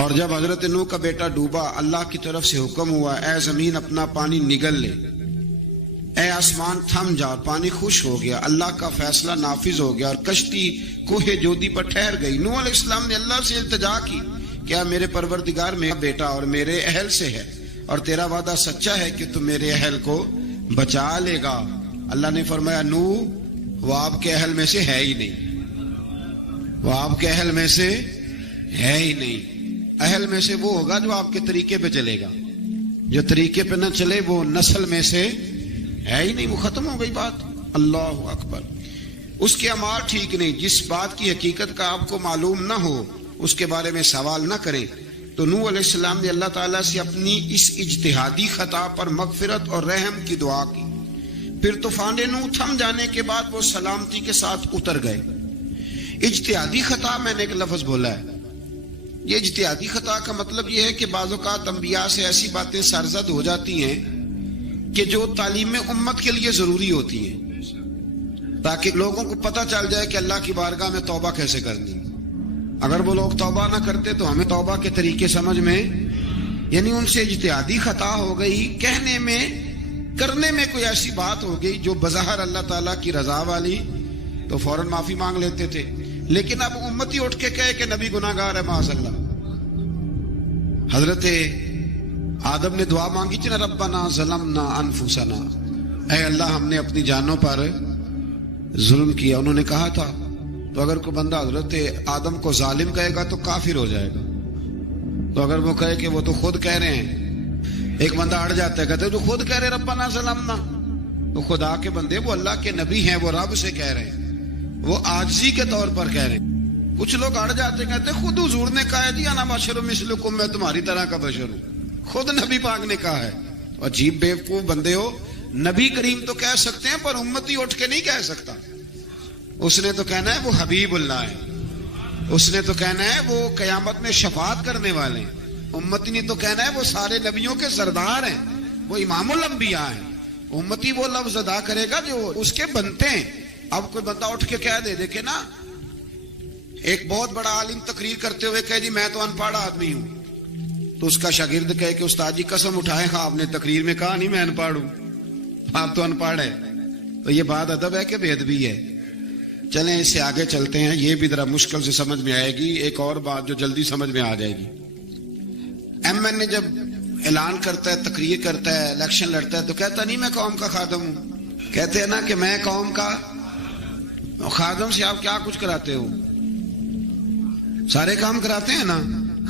اور جب حضرت نوح کا بیٹا ڈوبا، اللہ کی طرف سے حکم ہوا اے زمین اپنا پانی نگل لے، اے آسمان تھم جا، پانی خشک ہو گیا، اللہ کا فیصلہ نافذ ہو گیا اور کشتی کوہ جودی پر ٹھہر گئی۔ نوح علیہ السلام نے اللہ سے التجا کی، کیا میرے پروردگار میرا بیٹا اور میرے اہل سے ہے، اور تیرا وعدہ سچا ہے کہ تم میرے اہل کو بچا لے گا۔ اللہ نے فرمایا نوح وہ آپ کے اہل میں سے ہے ہی نہیں، وہ آپ کے اہل میں سے ہے ہی نہیں۔ اہل میں سے وہ ہوگا جو آپ کے طریقے پہ چلے گا، جو طریقے پہ نہ چلے وہ نسل میں سے ہے ہی نہیں، وہ ختم ہو گئی بات۔ اللہ اکبر۔ اس کے اعمال ٹھیک نہیں، جس بات کی حقیقت کا آپ کو معلوم نہ ہو اس کے بارے میں سوال نہ کریں۔ تو نوح علیہ السلام نے اللہ تعالیٰ سے اپنی اس اجتہادی خطا پر مغفرت اور رحم کی دعا کی۔ پھر طوفان نوح تھم جانے کے بعد وہ سلامتی کے ساتھ اتر گئے۔ اجتہادی خطا، میں نے ایک لفظ بولا ہے، یہ اجتہادی خطا کا مطلب یہ ہے کہ بعض اوقات انبیاء سے ایسی باتیں سرزد ہو جاتی ہیں کہ جو تعلیم امت کے لیے ضروری ہوتی ہیں، تاکہ لوگوں کو پتہ چل جائے کہ اللہ کی بارگاہ میں توبہ کیسے کرنی۔ اگر وہ لوگ توبہ نہ کرتے تو ہمیں توبہ کے طریقے سمجھ میں، یعنی ان سے اجتہادی خطا ہو گئی، کہنے میں کرنے میں کوئی ایسی بات ہو گئی جو بظاہر اللہ تعالیٰ کی رضا والی، تو فوراً معافی مانگ لیتے تھے۔ لیکن اب امتی اٹھ کے کہے کہ نبی گناہ گار ہے معاذ اللہ۔ حضرت آدم نے دعا مانگی تھی نا، ربنا ظلمنا انفسنا، اے اللہ ہم نے اپنی جانوں پر ظلم کیا۔ انہوں نے کہا تھا تو اگر کوئی بندہ حضرت آدم کو ظالم کہے گا تو کافر ہو جائے گا، تو اگر وہ کہے کہ وہ تو خود کہہ رہے ہیں، ایک بندہ اڑ جاتا ہے، کہتے ہیں جو خود کہہ رہے ربنا ظلمنا، تو خدا کے بندے وہ اللہ کے نبی ہیں، وہ رب سے کہہ رہے ہیں، وہ عاجزی کے طور پر کہہ رہے ہیں۔ کچھ لوگ اڑ جاتے کہتے ہیں خود حضور نے کہا ہے جی انا بشر مثلکم، میں تمہاری طرح کا بشر ہوں، خود نبی پاک نے کہا ہے۔ عجیب بیوقوف بندے ہو، نبی کریم تو کہہ سکتے ہیں پر امتی اٹھ کے نہیں کہہ سکتا۔ اس نے تو کہنا ہے وہ حبیب اللہ ہے، اس نے تو کہنا ہے وہ قیامت میں شفاعت کرنے والے ہیں، امتی نے تو کہنا ہے وہ سارے نبیوں کے سردار ہیں، وہ امام الانبیاء ہیں۔ امتی وہ لفظ ادا کرے گا جو اس کے بنتے ہیں۔ اب کوئی بندہ اٹھ کے کہہ دے، دیکھے نا ایک بہت بڑا عالم تقریر کرتے ہوئے کہے جی میں تو ان پڑھ آدمی ہوں، تو اس کا شاگرد کہے کہ استاد جی قسم اٹھائے ہاں آپ نے تقریر میں کہا نہیں میں ان پڑھ ہوں، آپ تو ان پڑھ ہے، تو یہ بات ادب ہے کہ بے ادبی ہے؟ چلیں اس سے آگے چلتے ہیں، یہ بھی ذرا مشکل سے سمجھ میں آئے گی۔ ایک اور بات جو جلدی سمجھ میں آ جائے گی، ایم این اے جب اعلان کرتا ہے، تقریر کرتا ہے، الیکشن لڑتا ہے، تو کہتا نہیں میں قوم کا خادم ہوں، کہتے ہیں نا کہ میں قوم کا خادم سے آپ کیا کچھ کراتے ہو؟ سارے کام کراتے ہیں نا۔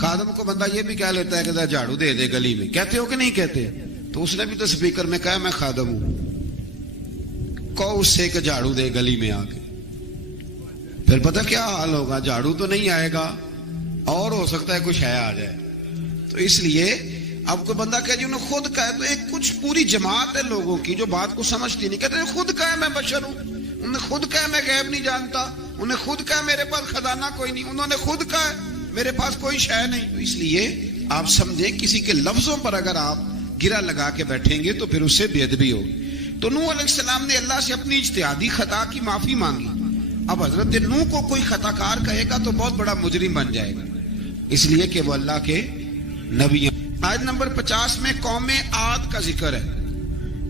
خادم کو بندہ یہ بھی کہہ لیتا ہے کہ ذرا جھاڑو دے دے گلی میں، کہتے ہو کہ نہیں کہتے؟ تو اس نے بھی تو سپیکر میں کہا میں خادم ہوں، کہو اس سے کہ جھاڑو دے گلی میں آ کے، پھر پتہ کیا حال ہوگا؟ جھاڑو تو نہیں آئے گا اور ہو سکتا ہے کچھ ہے آ جائے۔ تو اس لیے اب کوئی بندہ کہے جی انہوں خود کہا، تو ایک کچھ پوری جماعت ہے لوگوں کی جو بات کو سمجھتی نہیں، کہتے ہیں خود کہا میں بشر ہوں، انہوں نے خود کہا میں غیب نہیں جانتا، انہوں نے خود کہا میرے پاس خزانہ کوئی نہیں، انہوں نے خود کہا میرے پاس کوئی شے نہیں۔ تو اس لیے آپ سمجھیں کسی کے لفظوں پر اگر آپ گرا لگا کے بیٹھیں گے تو پھر اس سے بے ادبی ہوگی۔ تو نوح علیہ السلام نے اللہ سے اپنی اجتہادی خطا کی معافی مانگی۔ اب حضرت نوح کو کوئی خطا کار کہے گا تو بہت بڑا مجرم بن جائے گا، اس لیے کہ وہ اللہ کے نبی ہیں۔ آیت نمبر 50 میں قوم عاد کا ذکر ہے،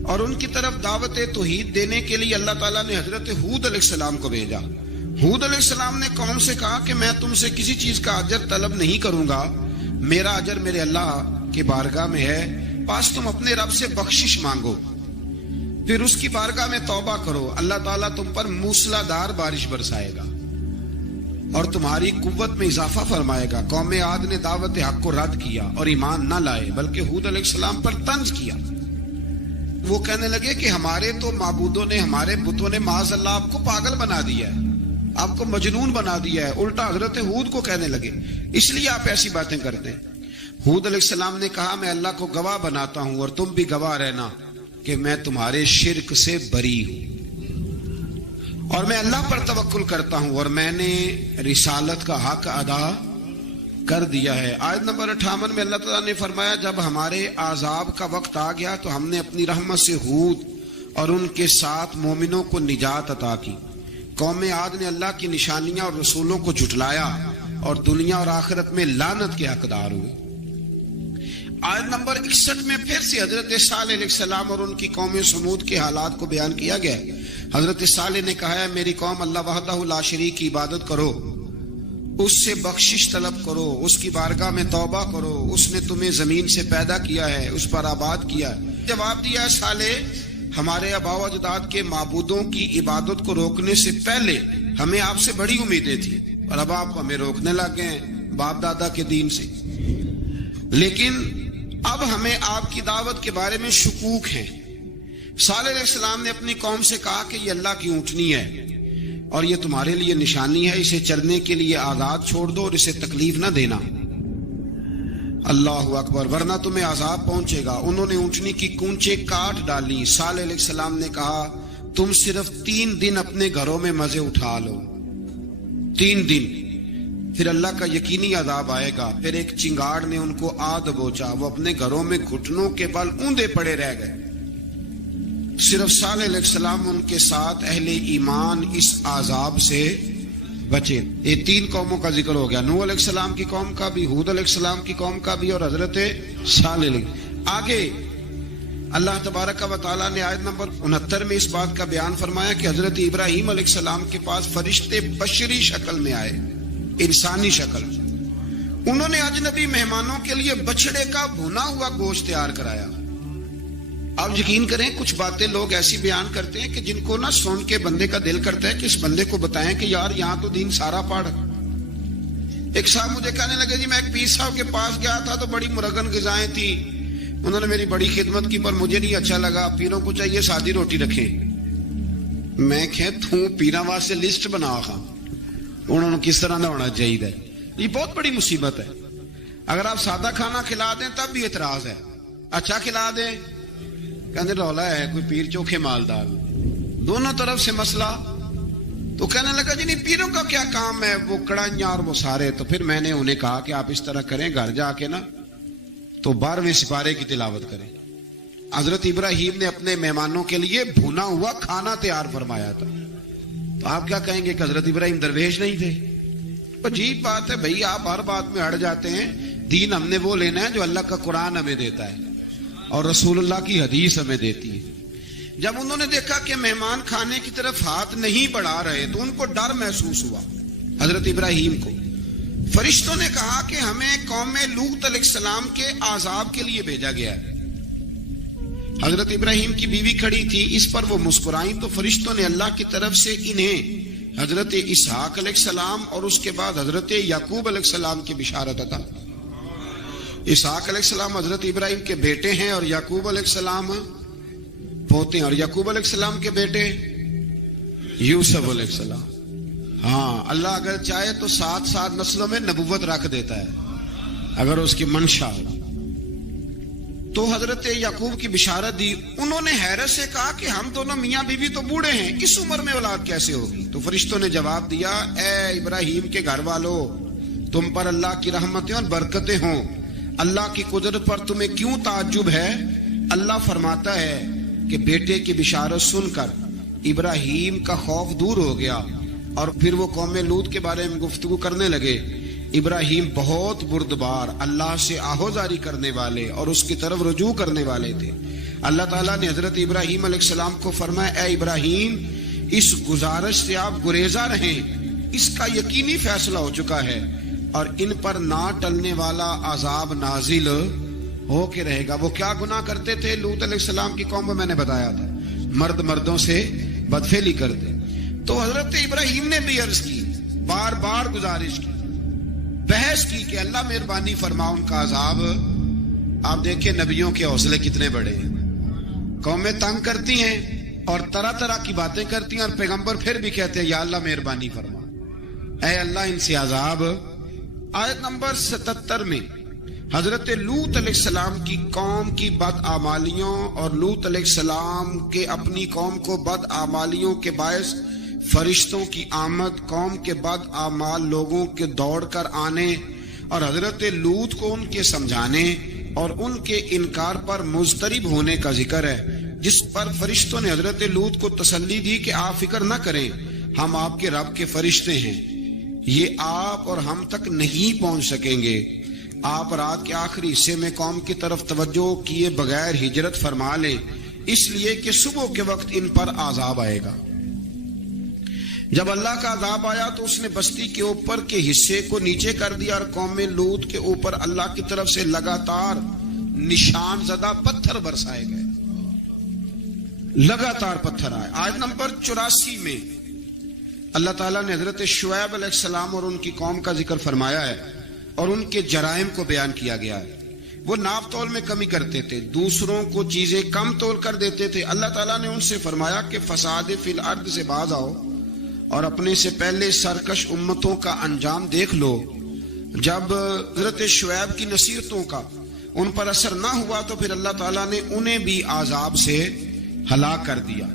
اور ان کی طرف دعوت توحید دینے کے لیے اللہ تعالیٰ نے حضرت ہود علیہ السلام کو بھیجا۔ ہود علیہ السلام نے قوم سے کہا کہ میں تم سے کسی چیز کا اجر طلب نہیں کروں گا، میرا اجر میرے اللہ کی بارگاہ میں ہے، بس تم اپنے رب سے بخشش مانگو، پھر اس کی بارگاہ میں توبہ کرو، اللہ تعالیٰ تم پر موسلا دار بارش برسائے گا اور تمہاری قوت میں اضافہ فرمائے گا۔ قوم عاد نے دعوت حق کو رد کیا اور ایمان نہ لائے، بلکہ ہود علیہ السلام پر طنز کیا۔ وہ کہنے لگے کہ ہمارے تو معبودوں نے، ہمارے بتوں نے معاذ اللہ آپ کو پاگل بنا دیا ہے، آپ کو مجنون بنا دیا ہے۔ الٹا حضرت ہود کو کہنے لگے اس لیے آپ ایسی باتیں کرتے ہیں۔ ہود علیہ السلام نے کہا میں اللہ کو گواہ بناتا ہوں اور تم بھی گواہ رہنا کہ میں تمہارے شرک سے بری ہوں اور میں اللہ پر توکل کرتا ہوں اور میں نے رسالت کا حق ادا کر دیا ہے۔ آیت نمبر 58 میں اللہ تعالیٰ نے فرمایا جب ہمارے عذاب کا وقت آ گیا تو ہم نے اپنی رحمت سے ہود اور ان کے ساتھ مومنوں کو نجات عطا کی۔ قوم عاد نے اللہ کی نشانیاں اور رسولوں کو جھٹلایا اور دنیا اور آخرت میں لعنت کے حقدار ہوئے۔ آیت نمبر 61 میں پھر سے حضرت صالح علیہ السلام اور ان کی قوم سمود کے حالات کو بیان کیا گیا ہے۔ حضرت صالح نے کہا ہے میری قوم اللہ وحدہ لا شریک کی عبادت کرو، اس سے بخشش طلب کرو، اس کی بارگاہ میں توبہ کرو، اس نے تمہیں زمین سے پیدا کیا ہے، اس پر آباد کیا ہے۔ جواب دیا ہے صالح ہمارے آباء و اجداد کے معبودوں کی عبادت کو روکنے سے پہلے ہمیں آپ سے بڑی امیدیں تھی، اور اب آپ ہمیں روکنے لگ گئے ہیں باپ دادا کے دین سے، لیکن اب ہمیں آپ کی دعوت کے بارے میں شکوک ہیں۔ صالح علیہ السلام نے اپنی قوم سے کہا کہ یہ اللہ کی اونٹنی ہے اور یہ تمہارے لیے نشانی ہے، اسے چرنے کے لیے آزاد چھوڑ دو اور اسے تکلیف نہ دینا۔ اللہ اکبر، ورنہ تمہیں عذاب پہنچے گا۔ انہوں نے اونٹنی کی کونچیں کاٹ ڈالی۔ صالح علیہ السلام نے کہا تم صرف 3 دن اپنے گھروں میں مزے اٹھا لو، 3 دن، پھر اللہ کا یقینی عذاب آئے گا۔ پھر ایک چنگاڑ نے ان کو آ دبوچا، وہ اپنے گھروں میں گھٹنوں کے بل اوندے پڑے رہ گئے۔ صرف صالح علیہ السلام ان کے ساتھ اہل ایمان اس عذاب سے بچے۔ یہ 3 قوموں کا ذکر ہو گیا، نوح علیہ السلام کی قوم کا بھی، ہود علیہ السلام کی قوم کا بھی، اور حضرت صالح علیہ۔ آگے اللہ تبارک و تعالیٰ نے آیت نمبر 69 میں اس بات کا بیان فرمایا کہ حضرت ابراہیم علیہ السلام کے پاس فرشتے بشری شکل میں آئے، انسانی شکل۔ انہوں نے اجنبی مہمانوں کے لیے بچڑے کا بھنا ہوا گوشت تیار کرایا۔ آپ یقین کریں کچھ باتیں لوگ ایسی بیان کرتے ہیں کہ جن کو نہ سن کے بندے کا دل کرتا ہے کہ اس بندے کو بتائیں کہ یار یہاں تو دین سارا پڑھ۔ ایک صاحب مجھے کہنے لگے جی میں ایک پیر صاحب کے پاس گیا تھا تو بڑی مرغن غذائیں تھی، انہوں نے میری بڑی خدمت کی پر مجھے نہیں اچھا لگا، پیروں کو چاہیے سادی روٹی رکھیں۔ میں کہتا ہوں پیراں واسطے لسٹ بنا خاں انہوں نے کس طرح نہ ہونا چاہیے۔ یہ بہت بڑی مصیبت ہے۔ اگر آپ سادہ کھانا کھلا دیں تب بھی اعتراض ہے، اچھا کھلا دیں کہنے رولا ہے کوئی پیر چوکھے مالدار، دونوں طرف سے مسئلہ۔ تو کہنے لگا جی نہیں پیروں کا کیا کام ہے، وہ کڑائیاں اور وہ سارے۔ تو پھر میں نے انہیں کہا کہ آپ اس طرح کریں، گھر جا کے نا تو 12ویں سپارے کی تلاوت کریں۔ حضرت ابراہیم نے اپنے مہمانوں کے لیے بھونا ہوا کھانا تیار فرمایا تھا۔ تو آپ کیا کہیں گے کہ حضرت ابراہیم درویش نہیں تھے؟ عجیب بات ہے بھائی، آپ ہر بات میں ہٹ جاتے ہیں۔ دین ہم نے وہ لینا ہے جو اللہ کا قرآن ہمیں دیتا ہے اور رسول اللہ کی حدیث ہمیں دیتی ہے۔ جب انہوں نے دیکھا کہ مہمان کھانے کی طرف ہاتھ نہیں بڑھا رہے تو ان کو ڈر محسوس ہوا۔ حضرت ابراہیم کو فرشتوں نے کہا کہ ہمیں قوم لوط علیہ السلام کے عذاب کے لیے بھیجا گیا ہے۔ حضرت ابراہیم کی بیوی کھڑی تھی، اس پر وہ مسکرائیں تو فرشتوں نے اللہ کی طرف سے انہیں حضرت اسحاق علیہ السلام اور اس کے بعد حضرت یعقوب علیہ السلام کی بشارت عطا۔ اسحاق علیہ السلام حضرت ابراہیم کے بیٹے ہیں اور یعقوب علیہ السلام پوتے ہیں، اور یعقوب علیہ السلام کے بیٹے یوسف علیہ السلام۔ ہاں اللہ اگر چاہے تو 7 نسلوں میں نبوت رکھ دیتا ہے اگر اس کی منشا ہو۔ تو حضرت یعقوب کی بشارت دی۔ انہوں نے حیرت سے کہا کہ ہم دونوں میاں بیوی تو بوڑھے ہیں، اس عمر میں اولاد کیسے ہوگی؟ تو فرشتوں نے جواب دیا اے ابراہیم کے گھر والوں، تم پر اللہ کی رحمتیں اور برکتیں ہوں، اللہ کی قدرت پر تمہیں کیوں تعجب ہے؟ اللہ فرماتا ہے کہ بیٹے کی بشارت سن کر ابراہیم کا خوف دور ہو گیا اور پھر وہ قوم لوط کے بارے میں گفتگو کرنے لگے۔ ابراہیم بہت بردبار، اللہ سے آہوزاری کرنے والے اور اس کی طرف رجوع کرنے والے تھے۔ اللہ تعالیٰ نے حضرت ابراہیم علیہ السلام کو فرمایا اے ابراہیم اس گزارش سے آپ گریزاں رہیں، اس کا یقینی فیصلہ ہو چکا ہے اور ان پر نہ ٹلنے والا عذاب نازل ہو کے رہے گا۔ وہ کیا گناہ کرتے تھے؟ لوط علیہ السلام کی قوم کو میں نے بتایا تھا، مرد مردوں سے بدفعلی کرتے۔ تو حضرت ابراہیم نے بھی عرض کی، بار بار گزارش کی، بحث کی کہ اللہ مہربانی فرما ان کا عذاب۔ آپ دیکھیں نبیوں کے حوصلے کتنے بڑے ہیں، قومیں تنگ کرتی ہیں اور طرح طرح کی باتیں کرتی ہیں اور پیغمبر پھر بھی کہتے ہیں یا اللہ مہربانی فرما، اے اللہ ان سے عذاب۔ آیت نمبر 77 میں حضرت لوط علیہ السلام کی قوم کی بدعمالیوں اور لوط علیہ السلام کے اپنی قوم کو بدعمالیوں کے باعث فرشتوں کی آمد، قوم کے بدعمال لوگوں کے دوڑ کر آنے اور حضرت لوط کو ان کے سمجھانے اور ان کے انکار پر مضطرب ہونے کا ذکر ہے، جس پر فرشتوں نے حضرت لوط کو تسلی دی کہ آپ فکر نہ کریں، ہم آپ کے رب کے فرشتے ہیں، یہ آپ اور ہم تک نہیں پہنچ سکیں گے. آپ رات کے آخری حصے میں قوم کی طرف توجہ کیے بغیر ہجرت فرما لیں، اس لیے کہ صبح کے وقت ان پر عذاب آئے گا. جب اللہ کا عذاب آیا تو اس نے بستی کے اوپر کے حصے کو نیچے کر دیا اور قوم لوط کے اوپر اللہ کی طرف سے لگاتار نشان زدہ پتھر برسائے گئے. لگاتار پتھر آئے. آیت نمبر 84 میں اللہ تعالیٰ نے حضرت شعیب علیہ السلام اور ان کی قوم کا ذکر فرمایا ہے اور ان کے جرائم کو بیان کیا گیا ہے. وہ ناپ تول میں کمی کرتے تھے، دوسروں کو چیزیں کم تول کر دیتے تھے. اللہ تعالیٰ نے ان سے فرمایا کہ فساد فی الارض سے باز آؤ اور اپنے سے پہلے سرکش امتوں کا انجام دیکھ لو. جب حضرت شعیب کی نصیحتوں کا ان پر اثر نہ ہوا تو پھر اللہ تعالیٰ نے انہیں بھی عذاب سے ہلاک کر دیا.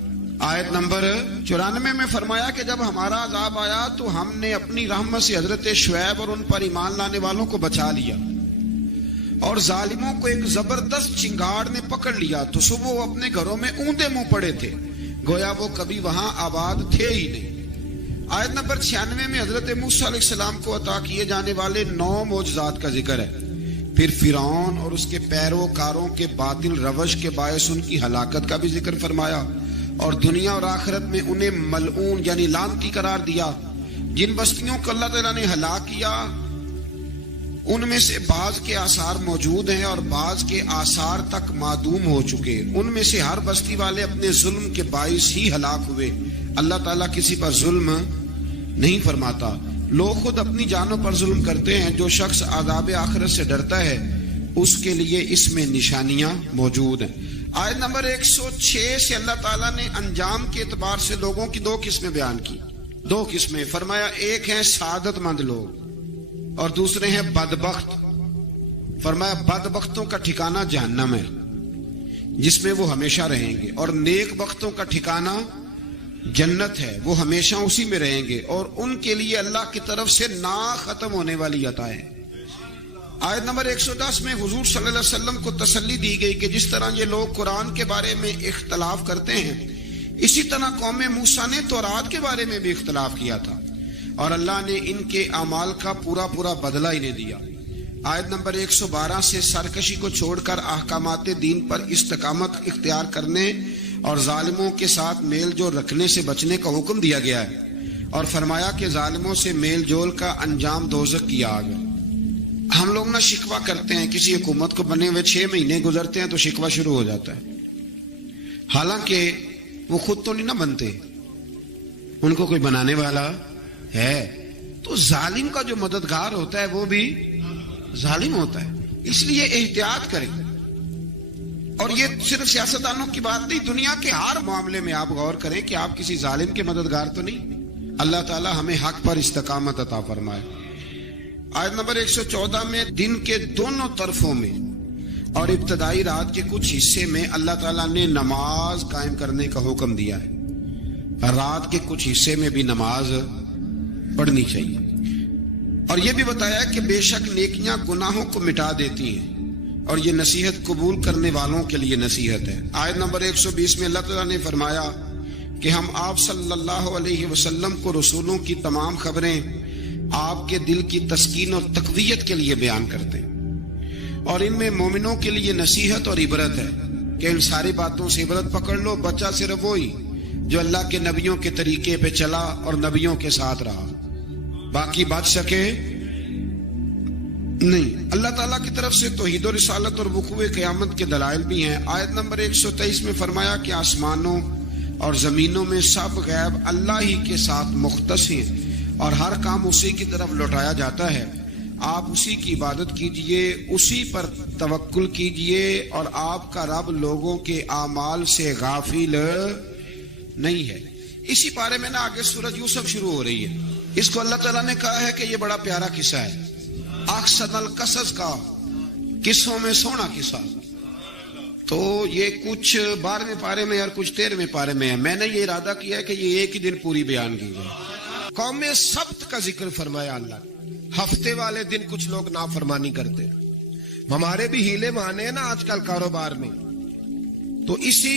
آیت نمبر 94 میں فرمایا کہ جب ہمارا عذاب آیا تو ہم نے اپنی رحمت سے حضرت شعیب اور ان پر ایمان لانے والوں کو بچا لیا، اور ظالموں کو ایک زبردست چنگاڑ نے پکڑ لیا تو صبح وہ اپنے گھروں میں اوندے منہ پڑے تھے، گویا وہ کبھی وہاں آباد تھے ہی نہیں. آیت نمبر 96 میں حضرت موسیٰ علیہ السلام کو عطا کیے جانے والے 9 معجزات کا ذکر ہے. پھر فرعون اور اس کے پیروکاروں کے باطل روش کے باعث ان کی ہلاکت کا بھی ذکر فرمایا، اور دنیا اور آخرت میں انہیں ملعون یعنی لعنتی قرار دیا. جن بستیوں کو اللہ تعالیٰ نے ہلاک کیا ان میں سے بعض کے آثار موجود ہیں اور بعض کے آثار تک معدوم ہو چکے. ان میں سے ہر بستی والے اپنے ظلم کے باعث ہی ہلاک ہوئے. اللہ تعالیٰ کسی پر ظلم نہیں فرماتا. لوگ خود اپنی جانوں پر ظلم کرتے ہیں. جو شخص عذاب آخرت سے ڈرتا ہے اس کے لیے اس میں نشانیاں موجود ہیں. آیت نمبر 106 سے اللہ تعالیٰ نے انجام کے اعتبار سے لوگوں کی 2 قسمیں بیان کی. 2 قسمیں فرمایا، ایک ہیں سعادت مند لوگ اور دوسرے ہیں بدبخت. فرمایا بدبختوں کا ٹھکانہ جہنم ہے جس میں وہ ہمیشہ رہیں گے، اور نیک بختوں کا ٹھکانہ جنت ہے، وہ ہمیشہ اسی میں رہیں گے، اور ان کے لیے اللہ کی طرف سے نا ختم ہونے والی عطائیں. آیت نمبر 110 میں حضور صلی اللہ علیہ وسلم کو تسلی دی گئی کہ جس طرح یہ لوگ قرآن کے بارے میں اختلاف کرتے ہیں اسی طرح قوم موسیٰ نے تورات کے بارے میں بھی اختلاف کیا تھا، اور اللہ نے ان کے اعمال کا پورا بدلہ انہیں دیا. آیت نمبر 112 سے سرکشی کو چھوڑ کر احکامات دین پر استقامت اختیار کرنے اور ظالموں کے ساتھ میل جول رکھنے سے بچنے کا حکم دیا گیا ہے، اور فرمایا کہ ظالموں سے میل جول کا انجام دوزخ کی آگ. ہم لوگ نہ شکوہ کرتے ہیں، کسی حکومت کو بنے ہوئے 6 مہینے گزرتے ہیں تو شکوہ شروع ہو جاتا ہے، حالانکہ وہ خود تو نہیں نہ بنتے، ان کو کوئی بنانے والا ہے. تو ظالم کا جو مددگار ہوتا ہے وہ بھی ظالم ہوتا ہے. اس لیے احتیاط کریں. اور یہ صرف سیاستدانوں کی بات نہیں، دنیا کے ہر معاملے میں آپ غور کریں کہ آپ کسی ظالم کے مددگار تو نہیں. اللہ تعالی ہمیں حق پر استقامت عطا فرمائے. آیت نمبر 114 میں دن کے دونوں طرفوں میں اور ابتدائی رات کے کچھ حصے میں اللہ تعالیٰ نے نماز قائم کرنے کا حکم دیا ہے. رات کے کچھ حصے میں بھی نماز پڑھنی چاہیے، اور یہ بھی بتایا کہ بے شک نیکیاں گناہوں کو مٹا دیتی ہیں، اور یہ نصیحت قبول کرنے والوں کے لیے نصیحت ہے. آیت نمبر 120 میں اللہ تعالیٰ نے فرمایا کہ ہم آپ صلی اللہ علیہ وسلم کو رسولوں کی تمام خبریں آپ کے دل کی تسکین اور تقویت کے لیے بیان کرتے ہیں، اور ان میں مومنوں کے لیے نصیحت اور عبرت ہے کہ ان ساری باتوں سے عبرت پکڑ لو. بچہ صرف وہی جو اللہ کے نبیوں کے طریقے پہ چلا اور نبیوں کے ساتھ رہا، باقی بچ سکے نہیں. اللہ تعالیٰ کی طرف سے توحید و رسالت اور وقوع قیامت کے دلائل بھی ہیں. آیت نمبر 123 میں فرمایا کہ آسمانوں اور زمینوں میں سب غیب اللہ ہی کے ساتھ مختص ہیں، اور ہر کام اسی کی طرف لوٹایا جاتا ہے. آپ اسی کی عبادت کیجئے، اسی پر توکل کیجئے، اور آپ کا رب لوگوں کے اعمال سے غافل نہیں ہے. اسی پارے میں نا آگے سورۃ یوسف شروع ہو رہی ہے. اس کو اللہ تعالیٰ نے کہا ہے کہ یہ بڑا پیارا قصہ ہے، احسن القصص کا، قصوں میں سونا قصہ. تو یہ کچھ 12ویں پارے میں اور کچھ 13ویں پارے میں ہے. میں نے یہ ارادہ کیا ہے کہ یہ ایک ہی دن پوری بیان کی جائے. قوم سبت کا ذکر فرمایا اللہ نے. ہفتے والے دن کچھ لوگ نافرمانی کرتے. ہمارے بھی ہیلے بہانے ہیں نا آج کل کاروبار میں. تو اسی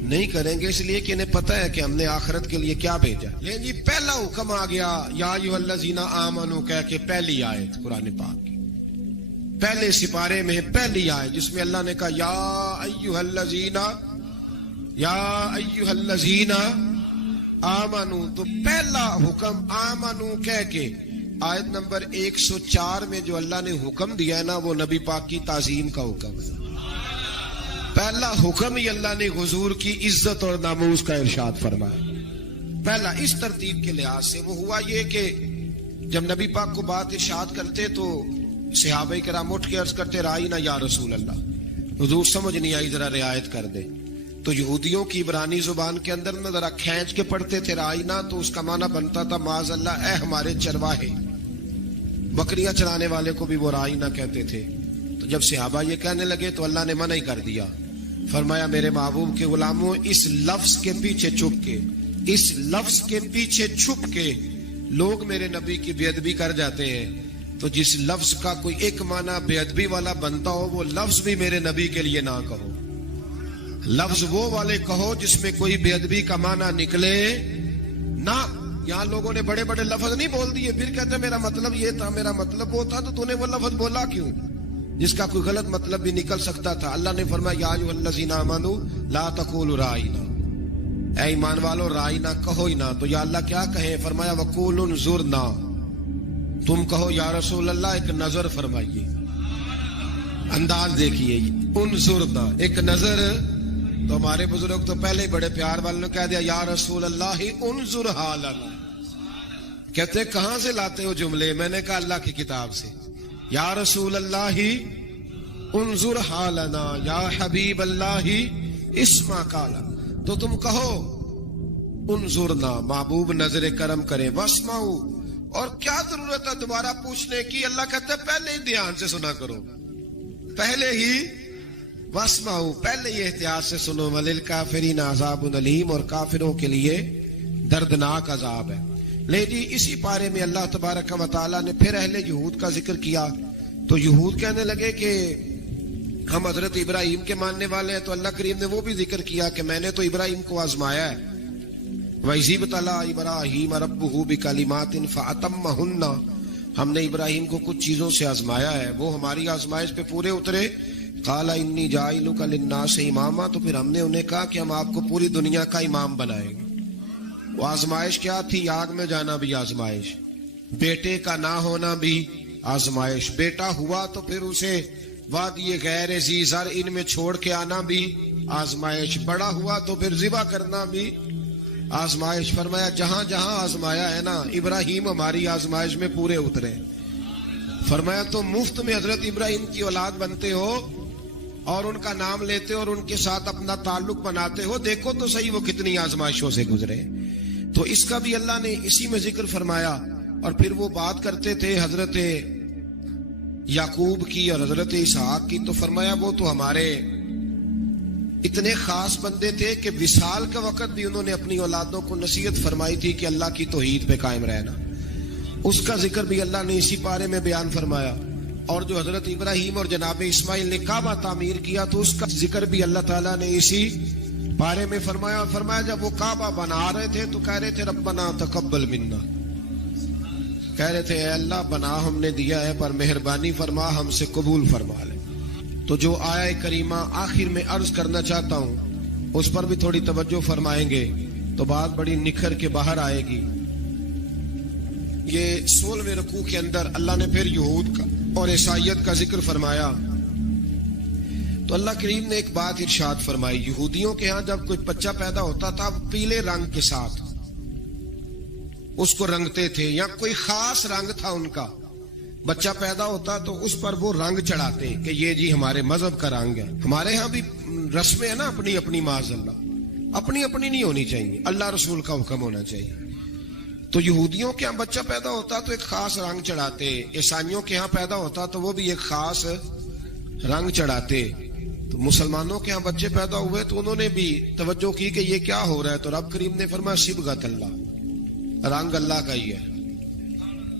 نہیں کریں گے، اس لیے کہ انہیں پتہ ہے کہ ہم نے آخرت کے لیے کیا بھیجا. لیکن جی پہلا حکم آ گیا یا ایھا الذین آمنوا کہہ کے، پہلی آیت قرآن پاک کی پہلے سپارے میں پہلی آیت جس میں اللہ نے کہا یا ایھا الذین آمنوا. تو پہلا حکم آمنوا کہہ کے آیت نمبر 104 میں جو اللہ نے حکم دیا ہے نا، وہ نبی پاک کی تعظیم کا حکم ہے. پہلا حکم ہی اللہ نے حضور کی عزت اور ناموس کا ارشاد فرمایا. پہلا اس ترتیب کے لحاظ سے وہ ہوا یہ کہ جب نبی پاک کو بات ارشاد کرتے تو صحابہ کرام اٹھ کے عرض کرتے رائینا یا رسول اللہ، حضور سمجھ نہیں آئی ذرا رعایت کر دے. تو یہودیوں کی عبرانی زبان کے اندر نہ ذرا کھینچ کے پڑھتے تھے رائینا، تو اس کا معنی بنتا تھا معاذ اللہ اے ہمارے چرواہے. بکریاں چرانے والے کو بھی وہ رائینا کہتے تھے. تو جب صحابہ یہ کہنے لگے تو اللہ نے منع ہی کر دیا. فرمایا میرے محبوب کے غلاموں، اس لفظ کے پیچھے چھپ کے لوگ میرے نبی کی بے ادبی کر جاتے ہیں. تو جس لفظ کا کوئی ایک معنی بے ادبی والا بنتا ہو وہ لفظ بھی میرے نبی کے لیے نہ کہو. لفظ وہ والے کہو جس میں کوئی بے ادبی کا معنی نکلے نہ. یہاں لوگوں نے بڑے بڑے لفظ نہیں بول دیے، پھر کہتے میرا مطلب یہ تھا، میرا مطلب وہ تھا، تو تو نے وہ لفظ بولا کیوں جس کا کوئی غلط مطلب بھی نکل سکتا تھا. اللہ نے فرمایا یا ایھا الذین آمنوا لا تقولوا رائینا، اے ایمان والو رائینا کہو ہی نہ. تو یا اللہ کیا کہیں؟ فرمایا وقولوا انظرنا، تم کہو یا رسول اللہ ایک نظر فرمائیے. انداز دیکھیے، انظرنا ایک نظر. تو ہمارے بزرگ تو پہلے ہی بڑے پیار والوں نے کہہ دیا یا رسول اللہ انظر حالنا. کہتے کہاں سے لاتے ہو جملے؟ میں نے کہا اللہ کی کتاب سے. یا رسول اللہ انظر حالنا یا حبیب اللہ اسمع قالا. تو تم کہو انظرنا، محبوب نظر کرم کرے، واسمعوا، اور کیا ضرورت ہے دوبارہ پوچھنے کی؟ اللہ کہتے پہلے ہی دھیان سے سنا کرو، پہلے ہی واسمعوا، پہلے ہی احتیاط سے سنو. وللکافرین عذاب الیم، اور کافروں کے لیے دردناک عذاب ہے. لے جی اسی پارے میں اللہ تبارک و تعالیٰ نے پھر اہل یہود کا ذکر کیا. تو یہود کہنے لگے کہ ہم حضرت ابراہیم کے ماننے والے ہیں. تو اللہ کریم نے وہ بھی ذکر کیا کہ میں نے تو ابراہیم کو آزمایا ہے. وَإِذِ ابْتَلَىٰ إِبْرَاهِيمَ رَبُّهُ بِكَلِمَاتٍ فَأَتَمَّهُنَّ، ہم نے ابراہیم کو کچھ چیزوں سے آزمایا ہے، وہ ہماری آزمائش پہ پورے اترے. قَالَ إِنِّي جَاعِلُكَ لِلنَّاسِ إِمَامًا، تو پھر ہم نے انہیں کہا کہ ہم آپ کو پوری دنیا کا امام بنائیں گے. وہ آزمائش کیا تھی؟ آگ میں جانا بھی آزمائش، بیٹے کا نہ ہونا بھی آزمائش، بیٹا ہوا تو پھر اسے وادی غیر ذی زرع ان میں چھوڑ کے آنا بھی آزمائش، بڑا ہوا تو پھر ذبح کرنا بھی آزمائش. فرمایا جہاں جہاں آزمایا ہے نا، ابراہیم ہماری آزمائش میں پورے اترے. فرمایا تو مفت میں حضرت ابراہیم کی اولاد بنتے ہو اور ان کا نام لیتے ہو اور ان کے ساتھ اپنا تعلق بناتے ہو، دیکھو تو صحیح وہ کتنی آزمائشوں سے گزرے. تو اس کا بھی اللہ نے اسی میں ذکر فرمایا. اور پھر وہ بات کرتے تھے حضرت یعقوب کی اور حضرت اسحاق کی. تو فرمایا وہ تو ہمارے اتنے خاص بندے تھے کہ وصال کے وقت بھی انہوں نے اپنی اولادوں کو نصیحت فرمائی تھی کہ اللہ کی توحید پہ قائم رہنا. اس کا ذکر بھی اللہ نے اسی پارے میں بیان فرمایا. اور جو حضرت ابراہیم اور جناب اسماعیل نے کعبہ تعمیر کیا تو اس کا ذکر بھی اللہ تعالیٰ نے اسی بارے میں فرمایا. فرمایا جب وہ کعبہ بنا رہے تھے تو کہہ رہے تھے ربنا تقبل منا، کہہ رہے تھے اے اللہ بنا ہم نے دیا ہے پر مہربانی فرما ہم سے قبول فرما لے. تو جو آیہ کریمہ آخر میں عرض کرنا چاہتا ہوں اس پر بھی تھوڑی توجہ فرمائیں گے تو بات بڑی نکھر کے باہر آئے گی. یہ 16ویں رکوع کے اندر اللہ نے پھر یہود کا اور عیسائیت کا ذکر فرمایا. تو اللہ کریم نے ایک بات ارشاد فرمائی. یہودیوں کے ہاں جب کوئی بچہ پیدا ہوتا تھا پیلے رنگ کے ساتھ اس کو رنگتے تھے، یا کوئی خاص رنگ تھا ان کا. بچہ پیدا ہوتا تو اس پر وہ رنگ چڑھاتے کہ یہ جی ہمارے مذہب کا رنگ ہے. ہمارے ہاں بھی رسمیں ہیں نا اپنی اپنی، معاذ اللہ اپنی اپنی نہیں ہونی چاہیے، اللہ رسول کا حکم ہونا چاہیے. تو یہودیوں کے ہاں بچہ پیدا ہوتا تو ایک خاص رنگ چڑھاتے، عیسائیوں کے ہاں پیدا ہوتا تو وہ بھی ایک خاص رنگ چڑھاتے. تو مسلمانوں کے ہاں بچے پیدا ہوئے تو انہوں نے بھی توجہ کی کہ یہ کیا ہو رہا ہے. تو رب کریم نے فرمایا صبغۃ اللہ، رنگ اللہ کا ہی ہے.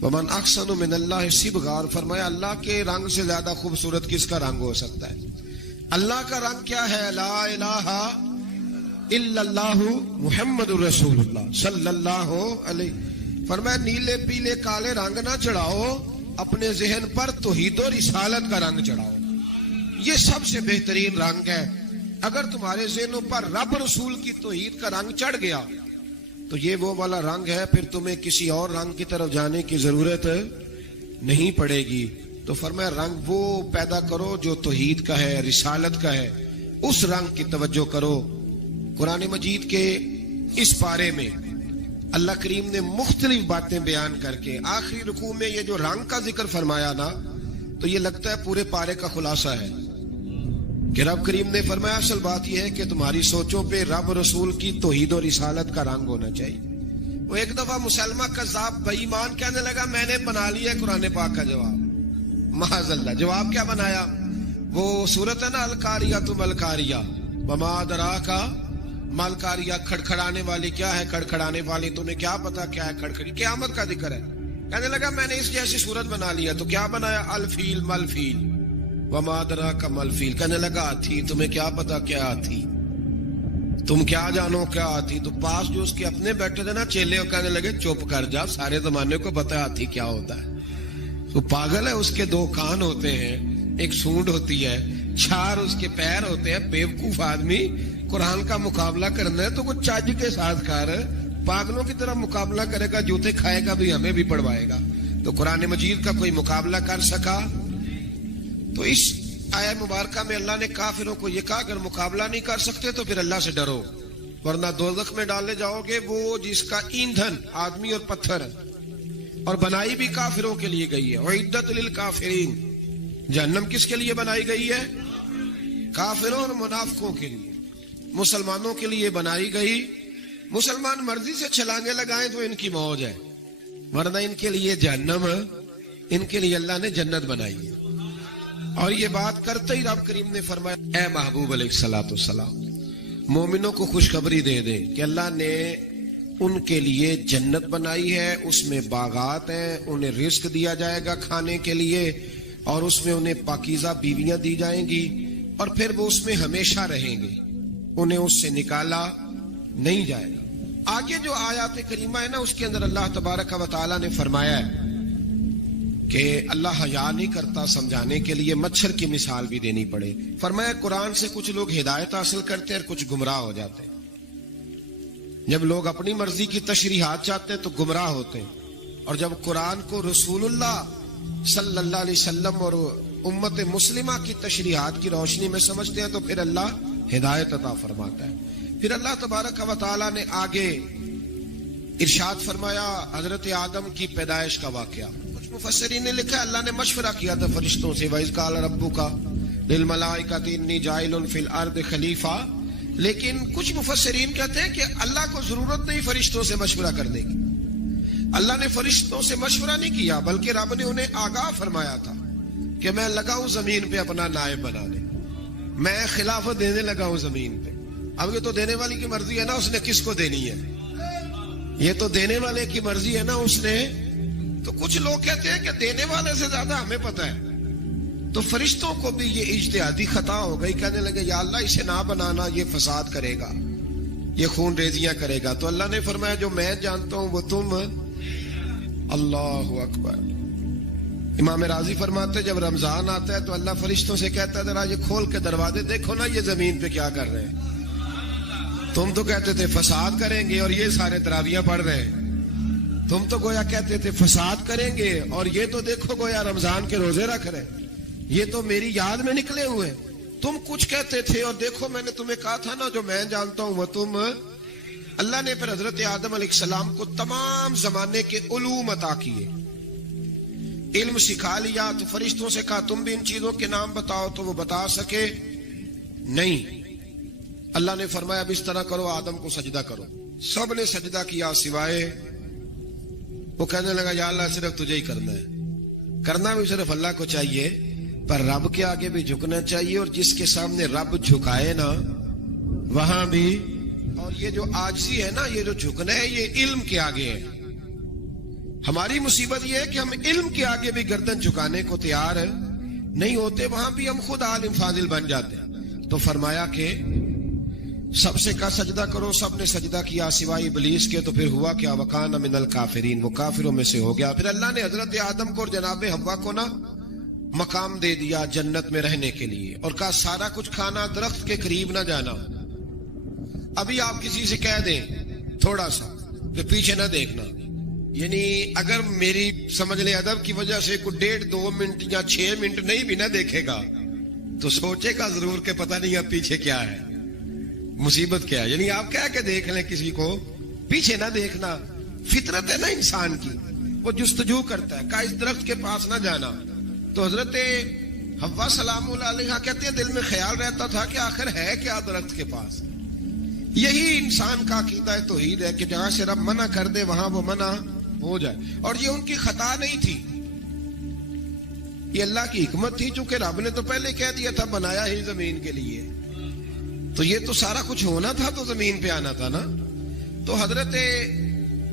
ومن احسن من اللہ صبغہ، اور فرمایا اللہ کے رنگ سے زیادہ خوبصورت کس کا رنگ ہو سکتا ہے؟ اللہ کا رنگ کیا ہے؟ لا الہ الا اللہ محمد رسول اللہ صلی اللہ علیہ. فرمایا نیلے پیلے کالے رنگ نہ چڑھاؤ، اپنے ذہن پر توحید و رسالت کا رنگ چڑھاؤ. یہ سب سے بہترین رنگ ہے. اگر تمہارے ذہنوں پر رب رسول کی توحید کا رنگ چڑھ گیا تو یہ وہ والا رنگ ہے، پھر تمہیں کسی اور رنگ کی طرف جانے کی ضرورت نہیں پڑے گی. تو فرمایا رنگ وہ پیدا کرو جو توحید کا ہے، رسالت کا ہے، اس رنگ کی توجہ کرو. قرآن مجید کے اس پارے میں اللہ کریم نے مختلف باتیں بیان کر کے آخری رکوع میں یہ جو رنگ کا ذکر فرمایا نا، تو یہ لگتا ہے پورے پارے کا خلاصہ ہے کہ رب کریم نے فرمایا اصل بات یہ ہے کہ تمہاری سوچوں پہ رب رسول کی توحید و رسالت کا رنگ ہونا چاہیے. وہ ایک دفعہ مسلمہ کذاب بے ایمان کہنے لگا میں نے بنا لیا قرآن پاک کا جواب. معاذ اللہ. جواب کیا بنایا؟ وہ سورت ہے نا القاریہ ملقاریہ وما ادراک ملقاریہ، کھڑکھڑانے والی کیا ہے، کھڑکھڑانے والی تمہیں کیا پتا کیا ہے کھڑکھڑی، قیامت کا ذکر ہے. کہنے لگا میں نے اس جیسی صورت بنا لیا. تو کیا بنایا؟ الفیل ملفیل وما ادراک ملفیل. کہنے لگا ہاتھی، تمہیں کیا پتا کیا ہاتھی، تم کیا جانو کیا ہاتھی. تو پاس جو اس کے اپنے بیٹھے تھے نا چیلے، کہنے لگے چپ کر جا، سارے زمانے کو پتا ہے ہاتھی کیا ہوتا ہے. تو پاگل ہے، اس کے دو کان ہوتے ہیں، ایک سونڈ ہوتی ہے، چار اس کے پیر ہوتے ہیں. بیوقوف آدمی قرآن کا مقابلہ کرنا ہے تو کچھ چاج کے ساتھ کر، پاگلوں کی طرح مقابلہ کرے گا، جوتے کھائے گا بھی ہمیں بھی پڑوائے گا. تو قرآن مجید کا کوئی مقابلہ کر سکا؟ تو اس آیہ مبارکہ میں اللہ نے کافروں کو یہ کہا اگر مقابلہ نہیں کر سکتے تو پھر اللہ سے ڈرو، ورنہ دوزخ میں ڈالے جاؤ گے، وہ جس کا ایندھن آدمی اور پتھر ہے، اور بنائی بھی کافروں کے لیے گئی ہے. اعدت للکافرین. جہنم کس کے لیے بنائی گئی ہے؟ کافروں اور منافقوں کے لیے. مسلمانوں کے لیے بنائی گئی. مسلمان مرضی سے چھلانگے لگائیں تو ان کی موج ہے، ورنہ ان کے لیے جہنم، ان کے لیے اللہ نے جنت بنائی ہے. اور یہ بات کرتے ہی رب کریم نے فرمایا اے محبوب علیہ الصلوۃ والسلام مومنوں کو خوشخبری دے دے کہ اللہ نے ان کے لیے جنت بنائی ہے، اس میں باغات ہیں، انہیں رزق دیا جائے گا کھانے کے لیے، اور اس میں انہیں پاکیزہ بیویاں دی جائیں گی، اور پھر وہ اس میں ہمیشہ رہیں گے، انہیں اس سے نکالا نہیں جائے گا. آگے جو آیات کریمہ ہے نا، اس کے اندر اللہ تبارک و تعالیٰ نے فرمایا ہے کہ اللہ حیا نہیں کرتا سمجھانے کے لیے مچھر کی مثال بھی دینی پڑے. فرمایا قرآن سے کچھ لوگ ہدایت حاصل کرتے ہیں اور کچھ گمراہ ہو جاتے ہیں. جب لوگ اپنی مرضی کی تشریحات چاہتے ہیں تو گمراہ ہوتے ہیں، اور جب قرآن کو رسول اللہ صلی اللہ علیہ وسلم اور امت مسلمہ کی تشریحات کی روشنی میں سمجھتے ہیں تو پھر اللہ ہدایت عطا فرماتا ہے. پھر اللہ تبارک و تعالیٰ نے آگے ارشاد فرمایا حضرت آدم کی پیدائش کا واقعہ. کچھ مفسرین نے لکھا اللہ نے مشورہ کیا تھا فرشتوں سے، وَإِذْ قَالَ رَبُّكَ لِلْمَلَائِكَةِ إِنِّي جَاعِلٌ فِي الْأَرْضِ خَلِيفَةً. لیکن کچھ مفسرین کہتے ہیں کہ اللہ کو ضرورت نہیں فرشتوں سے مشورہ کرنے کی. اللہ نے فرشتوں سے مشورہ نہیں کیا، بلکہ رب نے انہیں آگاہ فرمایا تھا کہ میں لگا ہوں زمین پہ اپنا نائب بنانے، میں خلافت دینے لگا ہوں زمین پہ. اب یہ تو دینے والی کی مرضی ہے نا اس نے کس کو دینی ہے، یہ تو دینے والے کی مرضی ہے نا اس نے. تو کچھ لوگ کہتے ہیں کہ دینے والے سے زیادہ ہمیں پتہ ہے. تو فرشتوں کو بھی یہ اجتہادی خطا ہو گئی، کہنے لگے یا اللہ اسے نہ بنانا، یہ فساد کرے گا، یہ خون ریزیاں کرے گا. تو اللہ نے فرمایا جو میں جانتا ہوں وہ تم. اللہ اکبر. امام راضی فرماتے جب رمضان آتا ہے تو اللہ فرشتوں سے کہتا ہے ذرا یہ کھول کے دروازے دیکھو نا یہ زمین پہ کیا کر رہے ہیں. تم تو کہتے تھے فساد کریں گے اور یہ سارے تراویحیں پڑھ رہے ہیں. تم تو گویا کہتے تھے فساد کریں گے اور یہ تو دیکھو گویا رمضان کے روزے رکھ رہے ہیں. یہ تو میری یاد میں نکلے ہوئے. تم کچھ کہتے تھے اور دیکھو میں نے تمہیں کہا تھا نا جو میں جانتا ہوں وہ تم. اللہ نے پھر حضرت آدم علیہ السلام کو تمام زمانے کے علوم عطا کیے، علم سکھا لیا. تو فرشتوں سے کہا تم بھی ان چیزوں کے نام بتاؤ، تو وہ بتا سکے نہیں. اللہ نے فرمایا اب اس طرح کرو آدم کو سجدہ کرو. سب نے سجدہ کیا سوائے وہ. کہنے لگا یا اللہ صرف تجھے ہی کرنا ہے. کرنا بھی صرف اللہ کو چاہیے، پر رب کے آگے بھی جھکنا چاہیے، اور جس کے سامنے رب جھکائے نا وہاں بھی. اور یہ جو عاجزی ہے نا، یہ جو جھکنا ہے یہ علم کے آگے ہے. ہماری مصیبت یہ ہے کہ ہم علم کے آگے بھی گردن جھکانے کو تیار نہیں ہوتے، وہاں بھی ہم خود عالم فاضل بن جاتے ہیں. تو فرمایا کہ سب سے کہا سجدہ کرو، سب نے سجدہ کیا سوائے ابلیس کے، تو پھر ہوا کیا؟ وکان من الکافرین، وہ کافروں میں سے ہو گیا۔ پھر اللہ نے حضرت آدم کو اور جناب حوا کو نا مقام دے دیا جنت میں رہنے کے لیے، اور کہا سارا کچھ کھانا، درخت کے قریب نہ جانا۔ ابھی آپ کسی سے کہہ دیں تھوڑا سا کہ پیچھے نہ دیکھنا، یعنی اگر میری سمجھ لیں ادب کی وجہ سے کوئی 1.5-2 منٹ یا 6 منٹ نہیں بھی نہ دیکھے گا تو سوچے گا ضرور کہ پتہ نہیں اب پیچھے کیا ہے، مصیبت کیا ہے۔ یعنی آپ کہہ کے دیکھ لیں کسی کو، پیچھے نہ دیکھنا، فطرت ہے نا انسان کی، وہ جستجو کرتا ہے، کہا اس درخت کے پاس نہ جانا۔ تو حضرت حوا سلام اللہ علیہا کہتے ہیں دل میں خیال رہتا تھا کہ آخر ہے کیا درخت کے پاس۔ یہی انسان کا عقیدہ توحید ہے کہ جہاں سے رب منع کر دے وہاں وہ منع ہو جائے، اور یہ ان کی خطا نہیں تھی، یہ اللہ کی حکمت تھی، چونکہ رب نے تو پہلے کہہ دیا تھا بنایا ہی زمین کے لیے، تو یہ تو سارا کچھ ہونا تھا تو زمین پہ آنا تھا نا۔ تو حضرت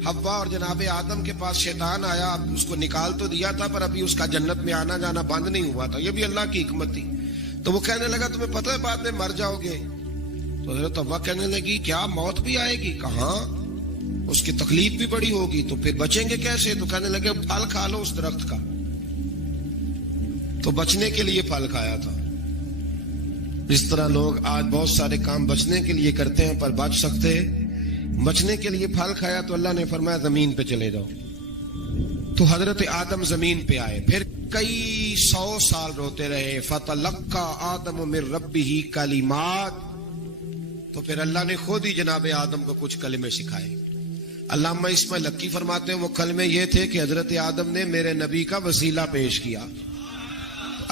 حوا اور جناب آدم کے پاس شیطان آیا، اب اس کو نکال تو دیا تھا پر ابھی اس کا جنت میں آنا جانا بند نہیں ہوا تھا، یہ بھی اللہ کی حکمت تھی۔ تو وہ کہنے لگا تمہیں پتہ ہے بعد میں مر جاؤ گے؟ تو حضرت حوا کہنے لگی کیا موت بھی آئے گی؟ کہاں، اس کی تکلیف بھی بڑی ہوگی، تو پھر بچیں گے کیسے؟ تو کہنے لگے پھل کھا لو اس درخت کا، تو بچنے کے لیے پھل کھایا تھا۔ اس طرح لوگ آج بہت سارے کام بچنے کے لیے کرتے ہیں پر بچ سکتے، بچنے کے لیے پھل کھایا تو اللہ نے فرمایا زمین پہ چلے جاؤ۔ تو حضرت آدم زمین پہ آئے، پھر کئی 100 سال روتے رہے۔ فَتَلَقَّى آدَمُ مِن رَبِّهِ کَلِمَاتٍ، تو پھر اللہ نے خود ہی جناب آدم کو کچھ کلمے سکھائے۔ علامہ اسماعیل حقی فرماتے ہیں وہ کلمے یہ تھے کہ حضرت آدم نے میرے نبی کا وسیلہ پیش کیا،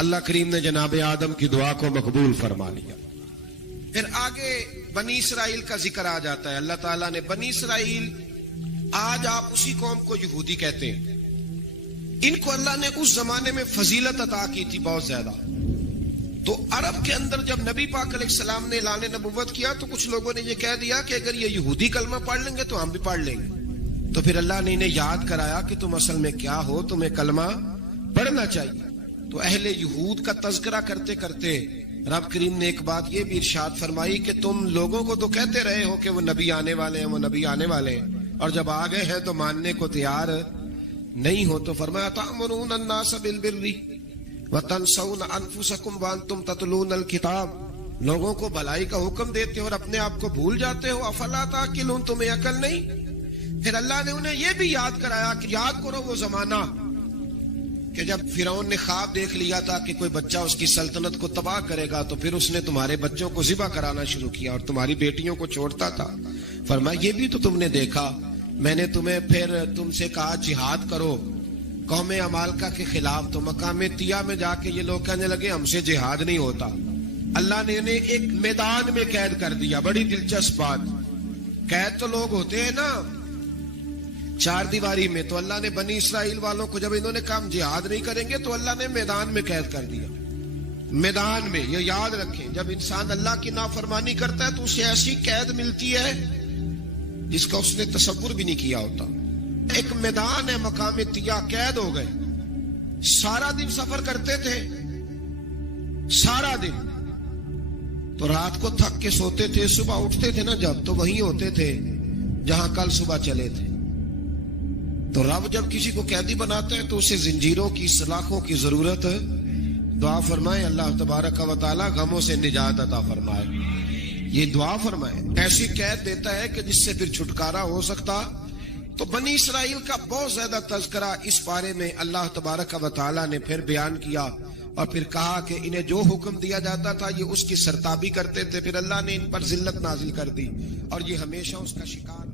اللہ کریم نے جناب آدم کی دعا کو مقبول فرما لیا۔ پھر آگے بنی اسرائیل کا ذکر آ جاتا ہے۔ اللہ تعالیٰ نے بنی اسرائیل، آج آپ اسی قوم کو یہودی کہتے ہیں، ان کو اللہ نے اس زمانے میں فضیلت عطا کی تھی بہت زیادہ۔ تو عرب کے اندر جب نبی پاک علیہ السلام نے اعلان نبوت کیا تو کچھ لوگوں نے یہ کہہ دیا کہ اگر یہ یہودی کلمہ پڑھ لیں گے تو ہم بھی پڑھ لیں گے۔ تو پھر اللہ نے انہیں یاد کرایا کہ تم اصل میں کیا ہو، تمہیں کلمہ پڑھنا چاہیے۔ تو اہل یہود کا تذکرہ کرتے کرتے رب کریم نے ایک بات یہ بھی ارشاد فرمائی کہ تم لوگوں کو تو کہتے رہے ہو کہ وہ نبی آنے والے ہیں، وہ نبی آنے والے ہیں، اور جب آ گئے ہیں تو ماننے کو تیار نہیں ہو۔ تو فرمایا تأمرون الناس بالبر وتنسون انفسکم وانتم تتلون الکتاب، لوگوں کو بھلائی کا حکم دیتے ہو اور اپنے آپ کو بھول جاتے ہو، افلا تعقلون، تمہیں عقل نہیں؟ پھر اللہ نے انہیں یہ بھی یاد کرایا کہ یاد کرو وہ زمانہ کہ جب فرعون نے خواب دیکھ لیا تھا کہ کوئی بچہ اس کی سلطنت کو تباہ کرے گا، تو پھر اس نے تمہارے بچوں کو ذبح کرانا شروع کیا اور تمہاری بیٹیوں کو چھوڑتا تھا۔ فرمایا یہ بھی تو تم نے دیکھا، میں نے تمہیں پھر تم سے کہا جہاد کرو قوم عمالقہ کے خلاف، تو مقام طیہ میں جا کے یہ لوگ کہنے لگے ہم سے جہاد نہیں ہوتا۔ اللہ نے انہیں ایک میدان میں قید کر دیا۔ بڑی دلچسپ بات، قید تو لوگ ہوتے ہیں نا چار دیواری میں، تو اللہ نے بنی اسرائیل والوں کو جب انہوں نے کہا جہاد نہیں کریں گے تو اللہ نے میدان میں قید کر دیا۔ میدان میں، یہ یاد رکھیں، جب انسان اللہ کی نافرمانی کرتا ہے تو اسے ایسی قید ملتی ہے جس کا اس نے تصور بھی نہیں کیا ہوتا۔ ایک میدان ہے مقام طیہ، قید ہو گئے، سارا دن سفر کرتے تھے، سارا دن، تو رات کو تھک کے سوتے تھے، صبح اٹھتے تھے نا جب، تو وہیں ہوتے تھے جہاں کل صبح چلے تھے۔ تو رب جب کسی کو قیدی بناتا ہے تو اسے زنجیروں کی، سلاخوں کی ضرورت ہے۔ دعا فرمائے اللہ تبارک و تعالی غموں سے نجات عطا فرمائے، یہ دعا فرمائے۔ ایسی قید دیتا ہے کہ جس سے پھر چھٹکارا ہو سکتا۔ تو بنی اسرائیل کا بہت زیادہ تذکرہ اس بارے میں اللہ تبارک و تعالی نے پھر بیان کیا، اور پھر کہا کہ انہیں جو حکم دیا جاتا تھا یہ اس کی سرتابی کرتے تھے، پھر اللہ نے ان پر ذلت نازل کر دی اور یہ ہمیشہ اس کا شکار